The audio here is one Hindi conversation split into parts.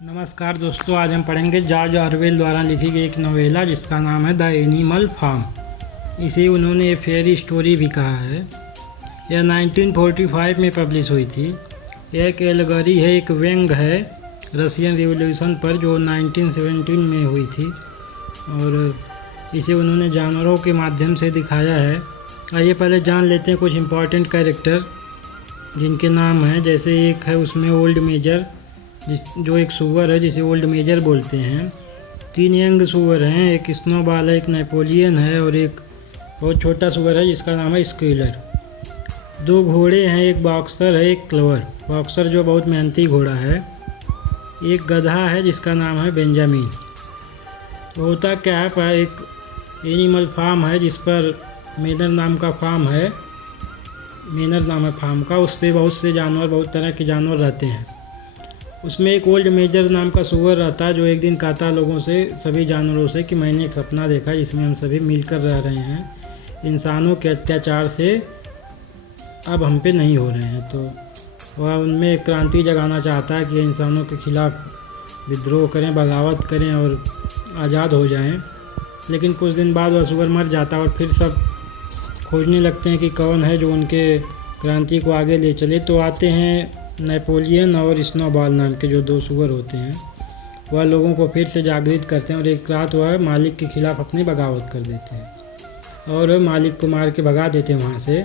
नमस्कार दोस्तों, आज हम पढ़ेंगे जॉर्ज ऑरवेल द्वारा लिखी गई एक नोवेला जिसका नाम है द एनिमल फार्म। इसे उन्होंने फेयरी स्टोरी भी कहा है। यह 1945 में पब्लिश हुई थी। यह एक एलगरी है, एक व्यंग है रशियन रिवॉल्यूशन पर जो 1917 में हुई थी और इसे उन्होंने जानवरों के माध्यम से दिखाया है। आइए पहले जान लेते हैं कुछ इम्पॉर्टेंट कैरेक्टर जिनके नाम हैं। जैसे एक है उसमें ओल्ड मेजर, जो एक सुअर है जिसे ओल्ड मेजर बोलते हैं। 3 यंग सुअर हैं, एक स्नोबॉल है, एक नेपोलियन है और एक बहुत छोटा सुअर है जिसका नाम है स्क्विलर। 2 घोड़े हैं, एक बॉक्सर है, एक क्लवर। बॉक्सर जो बहुत मेहनती घोड़ा है। एक गधा है जिसका नाम है बेंजामिन। तो होता क्या है, एक एनिमल फार्म है जिस पर मेनर नाम का फार्म है। मेनर नाम है फार्म का। उस पर बहुत से जानवर, बहुत तरह के जानवर रहते हैं। उसमें एक ओल्ड मेजर नाम का सुअर रहता है जो एक दिन कहता लोगों से, सभी जानवरों से, कि मैंने एक सपना देखा जिसमें हम सभी मिलकर रह रहे हैं, इंसानों के अत्याचार से अब हम पे नहीं हो रहे हैं। तो वह उनमें एक क्रांति जगाना चाहता है कि इंसानों के खिलाफ़ विद्रोह करें, बगावत करें और आज़ाद हो जाएं। लेकिन कुछ दिन बाद वह सुअर मर जाता है और फिर सब खोजने लगते हैं कि कौन है जो उनके क्रांति को आगे ले चले। तो आते हैं नेपोलियन और स्नोबॉल नाम के जो 2 सुअर होते हैं। वह लोगों को फिर से जागृत करते हैं और एक रात वह मालिक के ख़िलाफ़ अपनी बगावत कर देते हैं और मालिक को मार के भगा देते हैं वहाँ से।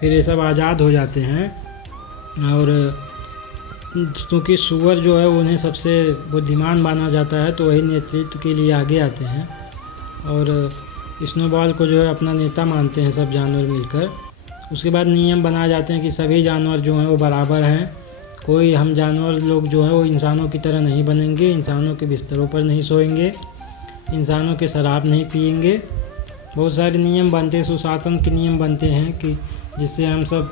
फिर ये सब आज़ाद हो जाते हैं और क्योंकि सुअर जो है उन्हें सबसे बुद्धिमान माना जाता है तो वही नेतृत्व के लिए आगे आते हैं और स्नोबॉल को जो है अपना नेता मानते हैं सब जानवर मिलकर। उसके बाद नियम बनाए जाते हैं कि सभी जानवर जो हैं वो बराबर हैं। कोई हम जानवर लोग जो हैं वो इंसानों की तरह नहीं बनेंगे, इंसानों के बिस्तरों पर नहीं सोएंगे, इंसानों के शराब नहीं पिएंगे। बहुत सारे नियम बनते हैं, सुशासन के नियम बनते हैं कि जिससे हम सब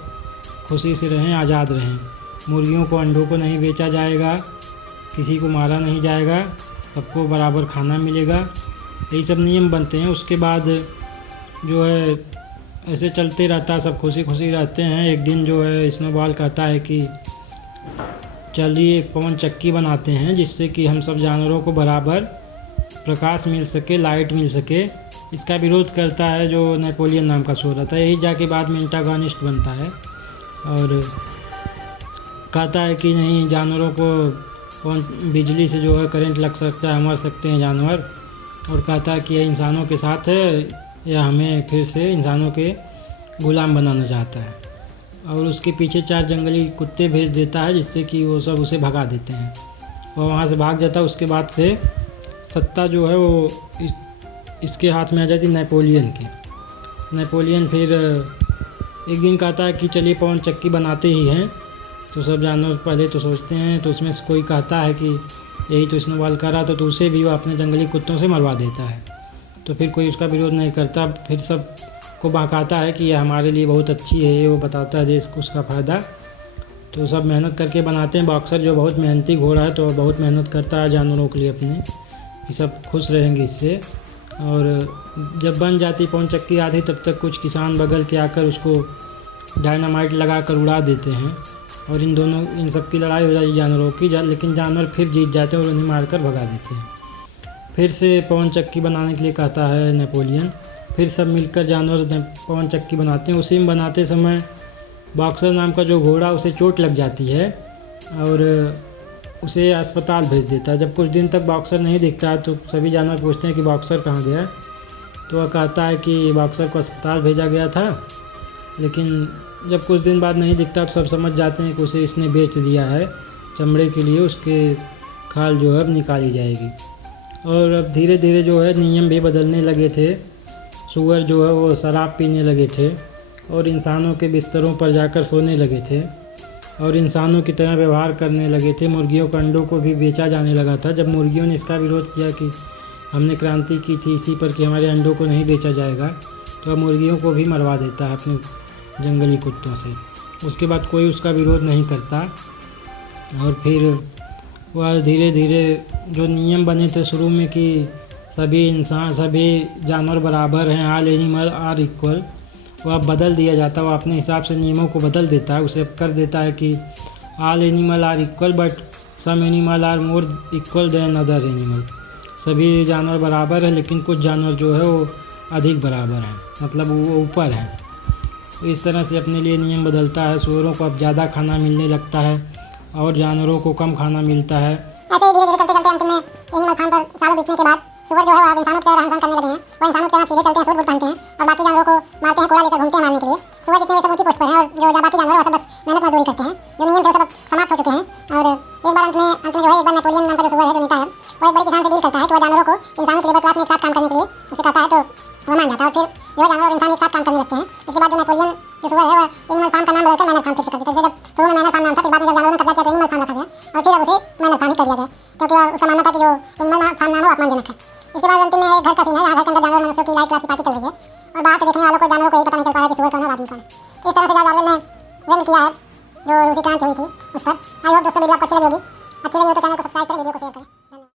खुशी से रहें, आज़ाद रहें। मुर्गियों को, अंडों को नहीं बेचा जाएगा, किसी को मारा नहीं जाएगा, सबको बराबर खाना मिलेगा। यही सब नियम बनते हैं। उसके बाद जो है ऐसे चलते रहता है, सब खुशी खुशी रहते हैं। एक दिन जो है स्नोबॉल कहता है कि चलिए एक पवन चक्की बनाते हैं जिससे कि हम सब जानवरों को बराबर प्रकाश मिल सके, लाइट मिल सके। इसका विरोध करता है जो नेपोलियन नाम का सुअर रहता है। यही जाके बाद में एंटागोनिस्ट बनता है और कहता है कि नहीं, जानवरों को बिजली से जो है करंट लग सकता है, मर सकते हैं जानवर। और कहता है कि यह इंसानों के साथ है या हमें फिर से इंसानों के गुलाम बनाना चाहता है। और उसके पीछे 4 जंगली कुत्ते भेज देता है जिससे कि वो सब उसे भगा देते हैं और वहाँ से भाग जाता है। उसके बाद से सत्ता जो है वो इसके हाथ में आ जाती नेपोलियन की। नेपोलियन फिर एक दिन कहता है कि चलिए पवन चक्की बनाते ही हैं। तो सब जानवर पहले तो सोचते हैं, तो उसमें से कोई कहता है कि यही तो स्नोबॉल कर रहा था, तो उसे भी वो अपने जंगली कुत्तों से मरवा देता है। तो फिर कोई उसका विरोध नहीं करता, फिर सब को बहकाता है कि यह हमारे लिए बहुत अच्छी है, ये वो बताता है देश को उसका फ़ायदा। तो सब मेहनत करके बनाते हैं। बॉक्सर जो बहुत मेहनती घोड़ा है तो बहुत मेहनत करता है जानवरों के लिए अपने, कि सब खुश रहेंगे इससे। और जब बन जाती पवन चक्की आधी, तब तक कुछ किसान बगल के आकर उसको डायनामाइट लगा कर उड़ा देते हैं और इन सब की लड़ाई हो जाती जानवरों की। लेकिन जानवर फिर जीत जाते हैं और उन्हें मारकर भगा देते हैं। फिर से पवन चक्की बनाने के लिए कहता है नेपोलियन। फिर सब मिलकर जानवर पवन चक्की बनाते हैं। उसी में बनाते समय बॉक्सर नाम का जो घोड़ा, उसे चोट लग जाती है और उसे अस्पताल भेज देता है। जब कुछ दिन तक बॉक्सर नहीं दिखता है तो सभी जानवर पूछते हैं कि बॉक्सर कहाँ गया। तो वह कहता है कि बॉक्सर को अस्पताल भेजा गया था, लेकिन जब कुछ दिन बाद नहीं दिखता तो सब समझ जाते हैं कि उसे इसने बेच दिया है चमड़े के लिए। उसके खाल जो है अब निकाली जाएगी। और अब धीरे धीरे जो है नियम भी बदलने लगे थे। सुअर जो है वो शराब पीने लगे थे और इंसानों के बिस्तरों पर जाकर सोने लगे थे और इंसानों की तरह व्यवहार करने लगे थे। मुर्गियों के अंडों को भी बेचा जाने लगा था। जब मुर्गियों ने इसका विरोध किया कि हमने क्रांति की थी इसी पर कि हमारे अंडों को नहीं बेचा जाएगा, तो अब मुर्गियों को भी मरवा देता है अपने जंगली कुत्तों से। उसके बाद कोई उसका विरोध नहीं करता और फिर वह धीरे धीरे जो नियम बने थे शुरू में कि सभी जानवर बराबर हैं, ऑल एनिमल आर इक्वल, वह बदल दिया जाता है। वह अपने हिसाब से नियमों को बदल देता है। उसे कर देता है कि all animal are equal but some animal are more equal than other animal. सभी जानवर बराबर हैं लेकिन कुछ जानवर जो है वो अधिक बराबर हैं, मतलब वो ऊपर हैं। तो इस तरह से अपने लिए नियम बदलता है। सुअरों को अब ज़्यादा खाना मिलने लगता है और जानवरों को कम खाना मिलता है। ऐसे ही धीरे धीरे चलते चलते अंत में एनिमल फार्म पर सालों बीतने के बाद सुअर जो है वो अब इंसानों की तरह रहन सहन करने लगे हैं। वो इंसानों की तरह सीधे चलते हैं, सूट बूट पहनते हैं और बाकी जानवरों को मारते हैं, कोड़ा लेकर घूमते हैं मारने के लिए। सुअर जितने वे सब ऊंची पोस्ट पर हैं और जो बाकी जानवर वो सब बस मेहनत मजदूरी करते हैं। जो नियम थे वो सब समाप्त हो चुके हैं। और एक बार अंत में जो है एक बार नेपोलियन नाम का जो सुअर है, जो नेता है, वो एक बड़े किसान से डील करता है कि वो जानवरों को इंसानों की लेबर क्लास में एक साथ काम करने के लिए उसे कहता है, तो वो मान जाता है और फिर जो है जानवर और इंसान एक साथ काम करने लगते हैं। इसके बाद जो नेपोलियन जो सुअर है वो एनिमल फार्म का नाम बदलकर मैनर फार्म फिर से कर देता है। जब शुरू में मैनर फार्म नाम था, फिर बाद में जब जानवरों ने कब्जा किया तो एनिमल फार्म रखा गया और फिर अब उसे मैनर फार्म ही कर दिया गया, क्योंकि उसका मानना था कि जो एनिमल फार्म नाम है वो अपमानजनक है। इसके बाद अंतिम में एक घर का सीन है जहाँ घर के अंदर जानवर मनुष्यों की लाइट क्लास की पार्टी चल रही है और बाहर से देखने वालों को जानवरों को यही पता नहीं चल पा रहा है कि सुअर कौन है और आदमी कौन है। इस तरह से जॉर्ज ऑरवेल ने व्यंग किया है जो रूसी क्रांति हुई थी उस पर। आई होप दोस्तों वीडियो आपको अच्छी लगी होगी। अच्छी लगी हो तो चैनल को सब्सक्राइब करें, वीडियो को शेयर करें।